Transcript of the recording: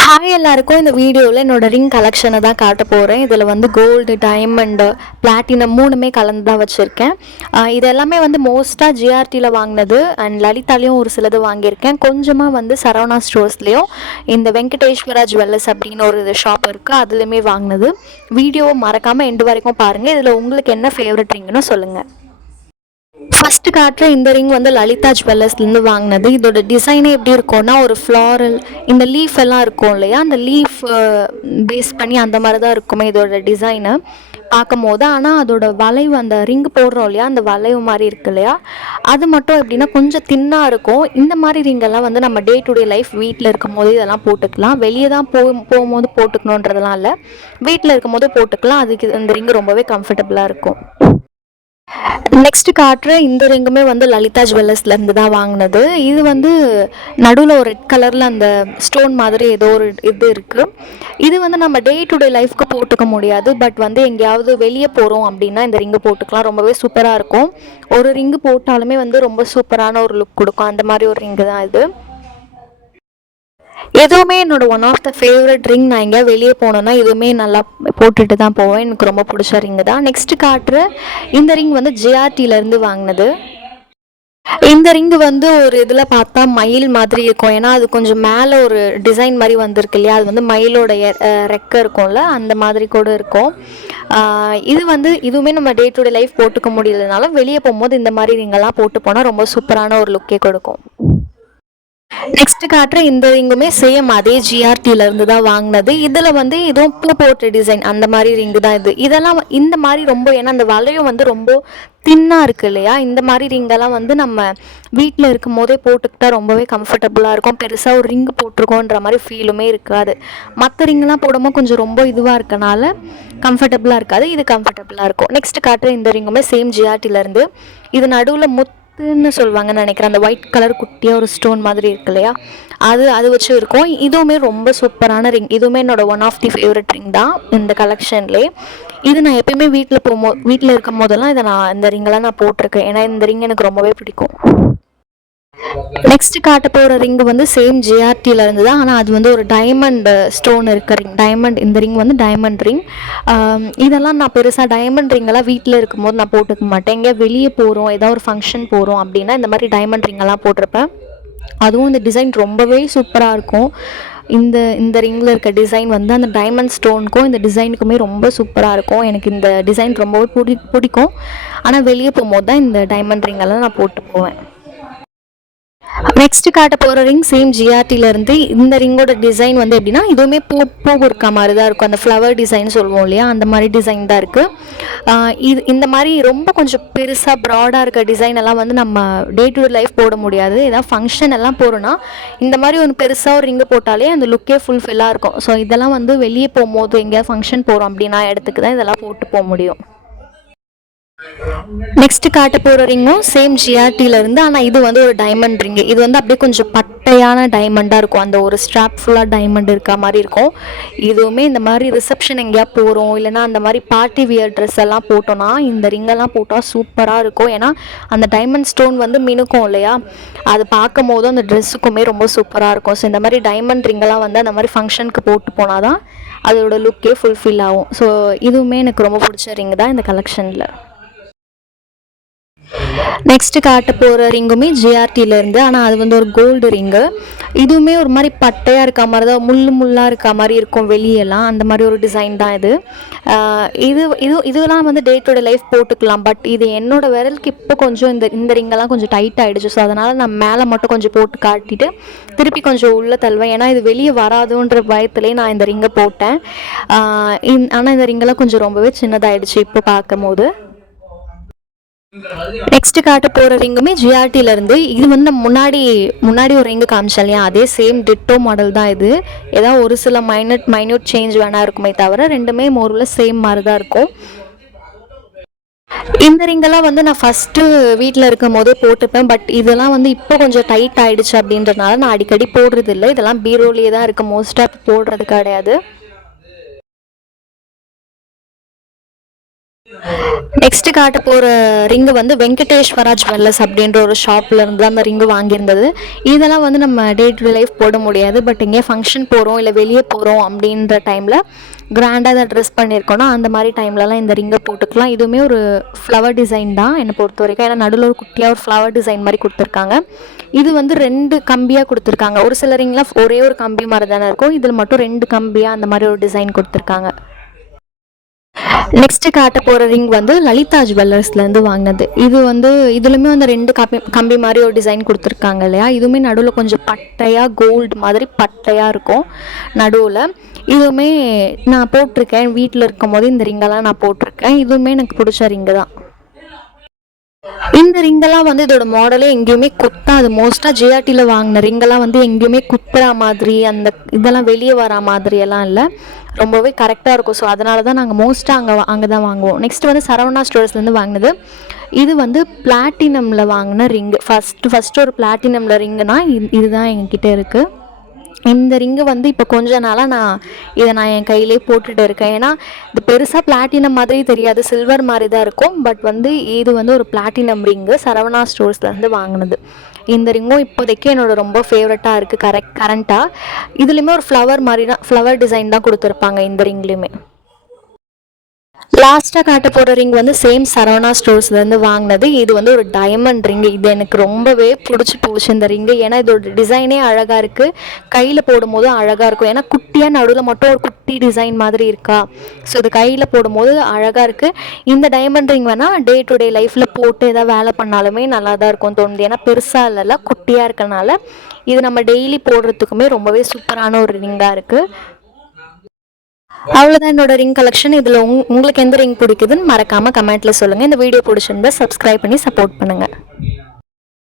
Hi எல்லாருக்கும் இந்த வீடியோவில் என்னோட ரிங் கலெக்ஷனை தான் காட்ட போகிறேன். இதில் வந்து கோல்டு, டைமண்டு, பிளாட்டினம் மூணுமே கலந்து தான் வச்சுருக்கேன். இது எல்லாமே வந்து மோஸ்ட்டாக ஜிஆர்டியில் வாங்கினது அண்ட் லலிதாலையும் ஒரு சிலது வாங்கியிருக்கேன். கொஞ்சமாக வந்து சரவணா ஸ்டோர்ஸ்லேயும் இந்த வெங்கடேஸ்வரா ஜுவல்லர்ஸ் அப்படின்னு ஒரு ஷாப் இருக்குது, அதுலேயுமே வாங்கினது. வீடியோவை மறக்காமல் எண்டு வரைக்கும் பாருங்கள். இதில் உங்களுக்கு என்ன ஃபேவரட் ரிங்னு சொல்லுங்கள். ஃபஸ்ட்டு காட்டுற இந்த ரிங் வந்து லலிதா ஜுவல்லர்ஸ்லேருந்து வாங்கினது. இதோட டிசைனே எப்படி இருக்கும்னா, ஒரு ஃப்ளாரல் இந்த லீஃப் எல்லாம் இருக்கும் இல்லையா, அந்த லீஃப் பேஸ் பண்ணி அந்த மாதிரி தான் இருக்குமே இதோட டிசைனு பார்க்கும் போது. ஆனால் அதோட வளைவு, அந்த ரிங் போடுறோம் இல்லையா, அந்த வளைவு மாதிரி இருக்கு இல்லையா, அது மட்டும் எப்படின்னா கொஞ்சம் தின்னாக இருக்கும். இந்த மாதிரி ரிங்கெல்லாம் வந்து நம்ம டே டு டே லைஃப் வீட்டில் இருக்கும் போது இதெல்லாம் போட்டுக்கலாம். வெளியே தான் போகும்போது போட்டுக்கணுன்றதெல்லாம் இல்லை, வீட்டில் இருக்கும் போது போட்டுக்கலாம். அதுக்கு இந்த ரிங்கு ரொம்பவே கம்ஃபர்டபுளாக இருக்கும். நெக்ஸ்ட் காட்டுற இந்த ரிங்குமே வந்து லலிதா ஜுவல்லர்ஸ்லேருந்து தான் வாங்கினது. இது வந்து நடுவில் ஒரு ரெட் கலரில் அந்த ஸ்டோன் மாதிரி ஏதோ ஒரு இது இருக்குது. இது வந்து நம்ம டே டு டே லைஃப்க்கு போட்டுக்க முடியாது, பட் வந்து எங்கேயாவது வெளியே போகிறோம் அப்படின்னா இந்த ரிங்கு போட்டுக்கலாம். ரொம்பவே சூப்பராக இருக்கும். ஒரு ரிங்கு போட்டாலுமே வந்து ரொம்ப சூப்பரான ஒரு லுக் கொடுக்கும். அந்த மாதிரி ஒரு ரிங்கு தான் இது. எதுவுமே என்னோட one of the favourite ring. நான் எங்கேயா வெளியே போனேன்னா எதுவுமே நல்லா போட்டுட்டு தான் போவேன். எனக்கு ரொம்ப பிடிச்ச ரிங்கு தான். நெக்ஸ்ட்டு காட்டுற இந்த ரிங் வந்து ஜிஆர்டியிலேருந்து வாங்கினது. இந்த ரிங்கு வந்து ஒரு இதில் பார்த்தா மயில் மாதிரி இருக்கும். ஏன்னா அது கொஞ்சம் மேலே ஒரு டிசைன் மாதிரி வந்திருக்கு இல்லையா, அது வந்து மயிலோட ரெக்கை இருக்கும்ல, அந்த மாதிரி கூட இருக்கும். இது வந்து இதுவுமே நம்ம டே டு டே லைஃப் போட்டுக்க முடியலனால வெளியே போகும்போது இந்த மாதிரி ரிங்கெல்லாம் போட்டு போனால் ரொம்ப சூப்பரான ஒரு லுக்கே கொடுக்கும். நெக்ஸ்ட் காட்டுற இந்த ரிங்குமே சேம் அதே ஜிஆர்டியிலேருந்து தான் வாங்கினது. இதில் வந்து இதுவும் பூ போட்ட டிசைன் அந்த மாதிரி ரிங்கு தான் இது. இதெல்லாம் இந்த மாதிரி ரொம்ப, ஏன்னா அந்த வளையம் வந்து ரொம்ப தின்னாக இருக்குது இல்லையா, இந்த மாதிரி ரிங்கெல்லாம் வந்து நம்ம வீட்டில் இருக்கும் போதே போட்டுக்கிட்டா ரொம்பவே கம்ஃபர்டபுளாக இருக்கும். பெருசாக ஒரு ரிங்கு போட்டிருக்கோன்ற மாதிரி ஃபீலுமே இருக்காது. மற்ற ரிங்கெலாம் போடும்போது கொஞ்சம் ரொம்ப இதுவாக இருக்கனால கம்ஃபர்டபுளாக இருக்காது, இது கம்ஃபர்டபுளாக இருக்கும். நெக்ஸ்ட் காட்டுற இந்த ரிங்குமே சேம் ஜிஆர்டியிலேருந்து. இது நடுவில் முத்துன்னு சொல்லுவாங்கன்னு நினைக்கிறேன். அந்த ஒயிட் கலர் குட்டியாக ஒரு ஸ்டோன் மாதிரி இருக்கு இல்லையா, அது வச்சு இருக்கும். இதுவுமே ரொம்ப சூப்பரான ரிங். இதுவுமே என்னோட one of the favourite ring தான் இந்த கலெக்ஷன்லேயே. இது நான் எப்பயுமே வீட்டில் இருக்கும் போதெல்லாம் இந்த ரிங்கெல்லாம் நான் போட்டிருக்கேன். ஏன்னா இந்த ரிங் எனக்கு ரொம்பவே பிடிக்கும். நெக்ஸ்ட் காட்ட போகிற ரிங்கு வந்து சேம் ஜிஆர்டியிலேருந்து தான். ஆனால் அது வந்து ஒரு டைமண்ட் ஸ்டோன் இருக்க ரிங். இந்த ரிங் வந்து டைமண்ட் ரிங். இதெல்லாம் நான் பெருசாக டைமண்ட் ரிங்கெல்லாம் வீட்டில் இருக்கும்போது நான் போட்டுக்க மாட்டேன். எங்கேயா வெளியே போகிறோம், ஏதாவது ஒரு ஃபங்க்ஷன் போகிறோம் அப்படின்னா இந்த மாதிரி டைமண்ட் ரிங்கெல்லாம் போட்டிருப்பேன். அதுவும் இந்த டிசைன் ரொம்பவே சூப்பராக இருக்கும். இந்த ரிங்கில் இருக்க டிசைன் வந்து அந்த டைமண்ட் ஸ்டோனுக்கும் இந்த டிசைனுக்குமே ரொம்ப சூப்பராக இருக்கும். எனக்கு இந்த டிசைன் ரொம்பவே பிடிக்கும். ஆனால் வெளியே போகும்போது தான் இந்த டைமண்ட் ரிங்கெல்லாம் நான் போட்டு போவேன். நெக்ஸ்ட் காட்ட போகிற ரிங் சேம் ஜிஆர்டியிலேருந்து. இந்த ரிங்கோட டிசைன் வந்து எப்படின்னா, இதுவுமே பூ இருக்க மாதிரி தான் இருக்கும். அந்த ஃப்ளவர் டிசைன் சொல்லுவோம் இல்லையா, அந்த மாதிரி டிசைன் தான் இருக்குது. இந்த மாதிரி ரொம்ப கொஞ்சம் பெருசாக ப்ராடாக இருக்க டிசைன் எல்லாம் வந்து நம்ம டே டு டே லைஃப் போட முடியாது. ஏதாவது ஃபங்க்ஷன் எல்லாம் போகிறோன்னா இந்த மாதிரி ஒன்று பெருசாக ஒரு ரிங்கு போட்டாலே அந்த லுக்கே ஃபுல்ஃபில்லாக இருக்கும். ஸோ இதெல்லாம் வந்து வெளியே போகும்போது எங்கேயாவது ஃபங்க்ஷன் போகிறோம் அப்படின்னா இடத்துக்கு தான் இதெல்லாம் போட்டு போக முடியும். நெக்ஸ்ட் காட்ட போகிற ரிங்கும் சேம் ஜிஆர்டியிலேருந்து. ஆனால் இது வந்து ஒரு டைமண்ட் ரிங்கு. இது வந்து அப்படியே கொஞ்சம் பட்டையான டைமண்டாக இருக்கும். அந்த ஒரு ஸ்ட்ராப் ஃபுல்லாக டைமண்ட் இருக்க மாதிரி இருக்கும். இதுவுமே இந்த மாதிரி ரிசப்ஷன் எங்கேயா போகிறோம், இல்லைனா அந்த மாதிரி பார்ட்டி வியர் ட்ரெஸ் எல்லாம் போட்டோன்னா இந்த ரிங்கெல்லாம் போட்டால் சூப்பராக இருக்கும். ஏன்னா அந்த டைமண்ட் ஸ்டோன் வந்து மினுக்கும் இல்லையா, அது பார்க்கும் போதும் அந்த ட்ரெஸ்ஸுக்குமே ரொம்ப சூப்பராக இருக்கும். ஸோ இந்த மாதிரி டைமண்ட் ரிங்கெல்லாம் வந்து அந்த மாதிரி ஃபங்க்ஷனுக்கு போட்டு போனால் தான் அதோட லுக்கே ஃபுல்ஃபில் ஆகும். ஸோ இதுவுமே எனக்கு ரொம்ப பிடிச்ச ரிங்கு தான் இந்த கலெக்ஷனில். நெக்ஸ்ட் காட்ட போகிற ரிங்குமே ஜிஆர்டியிலேருந்து. ஆனால் அது வந்து ஒரு கோல்டு ரிங்கு. இதுவுமே ஒரு மாதிரி பட்டையாக இருக்க மாதிரி தான், முள்ளாக இருக்க மாதிரி இருக்கும் வெளியெல்லாம். அந்த மாதிரி ஒரு டிசைன் தான் இது. இதெல்லாம் வந்து டே டு டே லைஃப் போட்டுக்கலாம். பட் இது என்னோடய விரலுக்கு இப்போ கொஞ்சம் இந்த ரிங்கெல்லாம் கொஞ்சம் டைட் ஆகிடுச்சு. ஸோ அதனால் நான் மேலே மட்டும் கொஞ்சம் போட்டு காட்டிட்டு திருப்பி கொஞ்சம் உள்ளே தள்ளுவேன். ஏன்னா இது வெளியே வராதுன்ற பயத்துலேயே நான் இந்த ரிங்கை போட்டேன். ஆனால் இந்த ரிங்கெல்லாம் கொஞ்சம் ரொம்பவே சின்னதாகிடுச்சு இப்போ பார்க்கும் போது. நெக்ஸ்ட் காட்ட போகிற ரிங்குமே ஜிஆர்டியிலேருந்து. இது வந்து நம்ம முன்னாடி ஒரு ரிங்கு காமிச்சேன் இல்லையா, அதே சேம் டிட்டோ மாடல் தான் இது. ஏதாவது ஒரு சில மைன்யூட் சேஞ்ச் வேணா இருக்குமே தவிர ரெண்டுமே மோர்ல சேம் மாதிரி தான் இருக்கும். இந்த ரிங்கெல்லாம் வந்து நான் ஃபஸ்ட்டு வீட்டில் இருக்கும் போதே போட்டுப்பேன். பட் இதெல்லாம் வந்து இப்போ கொஞ்சம் டைட் ஆகிடுச்சு அப்படின்றதுனால நான் அடிக்கடி போடுறது இல்லை. இதெல்லாம் பீரோலேயே தான் இருக்குது, மோஸ்ட்டாக போடுறது கிடையாது. நெக்ஸ்ட்டு காட்ட போகிற ரிங்கு வந்து வெங்கடேஸ்வரா ஜுவல்லர்ஸ் அப்படின்ற ஒரு ஷாப்பில் இருந்து அந்த ரிங்கு வாங்கியிருந்தது. இதெல்லாம் வந்து நம்ம டே டு டே லைஃப் போட முடியாது. பட் எங்கேயா ஃபங்க்ஷன் போகிறோம் இல்லை வெளியே போகிறோம் அப்படின்ற டைமில் கிராண்டாக அதை ட்ரெஸ் பண்ணியிருக்கோன்னா அந்த மாதிரி டைம்லலாம் இந்த ரிங்கை போட்டுக்கலாம். இதுவுமே ஒரு ஃப்ளவர் டிசைன் தான் என்னை பொறுத்த வரைக்கும். ஏன்னா நடுவில் ஒரு குட்டியாக ஒரு ஃப்ளவர் டிசைன் மாதிரி கொடுத்துருக்காங்க. இது வந்து 2 கம்பியாக கொடுத்துருக்காங்க. ஒரு சில ரிங்கில் ஒரே ஒரு கம்பி மாதிரி தானே இருக்கும். இதில் மட்டும் 2 கம்பியாக அந்த மாதிரி ஒரு டிசைன் கொடுத்துருக்காங்க. நெக்ஸ்ட்டு காட்ட போகிற ரிங் வந்து லலிதா ஜுவல்லர்ஸ்லேருந்து வாங்கினது. இது வந்து இதுலையுமே வந்து 2 கம்பி மாதிரி ஒரு டிசைன் கொடுத்துருக்காங்க இல்லையா. இதுவுமே நடுவில் கொஞ்சம் பட்டையாக கோல்டு மாதிரி பட்டையாக இருக்கும் நடுவில். இதுவுமே நான் போட்டிருக்கேன் வீட்டில் இருக்கும் போது இந்த ரிங்கெல்லாம் நான் போட்டிருக்கேன். இதுவுமே எனக்கு பிடிச்ச ரிங்கு தான். இந்த ரிங்கெல்லாம் வந்து இதோட மாடலே எங்கேயுமே குத்தாது. மோஸ்ட்டாக ஜிஆர்டியில் வாங்கின ரிங்கெல்லாம் வந்து எங்கேயுமே குத்துற மாதிரி அந்த இதெல்லாம் வெளியே வர மாதிரியெல்லாம் இல்லை. ரொம்பவே கரெக்டாக இருக்கும். ஸோ அதனால தான் நாங்கள் மோஸ்ட்டாக அங்கே தான் வாங்குவோம். நெக்ஸ்ட் வந்து சரவணா ஸ்டோர்ஸ்லேருந்து வாங்கினது. இது வந்து பிளாட்டினமில் வாங்கின ரிங்கு. ஃபஸ்ட்டு ஒரு பிளாட்டினமில் ரிங்குனா இதுதான் எங்ககிட்ட இருக்குது. இந்த ரிங்கு வந்து இப்போ கொஞ்ச நாளாக நான் என் கையிலே போட்டுட்டு இருக்கேன். ஏன்னா இது பெருசாக பிளாட்டினம் மாதிரி தெரியாது, சில்வர் மாதிரி தான் இருக்கும். பட் வந்து இது வந்து ஒரு பிளாட்டினம் ரிங்கு சரவணா ஸ்டோர்ஸ்லேருந்து வாங்கினது. இந்த ரிங்கும் இப்போதைக்கு என்னோட ரொம்ப ஃபேவரட்டாக இருக்குது கரண்ட்டாக. இதுலேயுமே ஒரு ஃப்ளவர் டிசைன் தான் கொடுத்துருப்பாங்க இந்த ரிங்லேயுமே. லாஸ்ட்டாக காட்ட போகிற ரிங் வந்து சேம் சரவணா ஸ்டோர்ஸ்லேருந்து வாங்கினது. இது வந்து ஒரு டைமண்ட் ரிங்கு. இது எனக்கு ரொம்பவே பிடிச்சி போச்சு இந்த ரிங்கு. ஏன்னா இதோட டிசைனே அழகாக இருக்குது, கையில் போடும்போது அழகாக இருக்கும். ஏன்னா குட்டியாக நடுவில் மட்டும் ஒரு குட்டி டிசைன் மாதிரி இருக்கா. ஸோ இது கையில் போடும்போது அழகாக இருக்குது. இந்த டைமண்ட் ரிங் வேணால் டே டு டே லைஃப்பில் போட்டு எதாவது வேலை பண்ணாலுமே நல்லா தான் இருக்கும் தோணுது. ஏன்னா பெருசாக இல்லைல்ல, குட்டியாக இருக்கனால இது நம்ம டெய்லி போடுறதுக்குமே ரொம்பவே சூப்பரான ஒரு ரிங்காக இருக்குது. அவ்வளோதான் என்னோட ரிங் கலெக்ஷன். இதில் உங்களுக்கு எந்த ரிங் பிடிக்குதுன்னு மறக்காமல் கமெண்ட்டில் சொல்லுங்கள். இந்த வீடியோ பிடிச்சிருந்தா சப்ஸ்கிரைப் பண்ணி சப்போர்ட் பண்ணுங்கள்.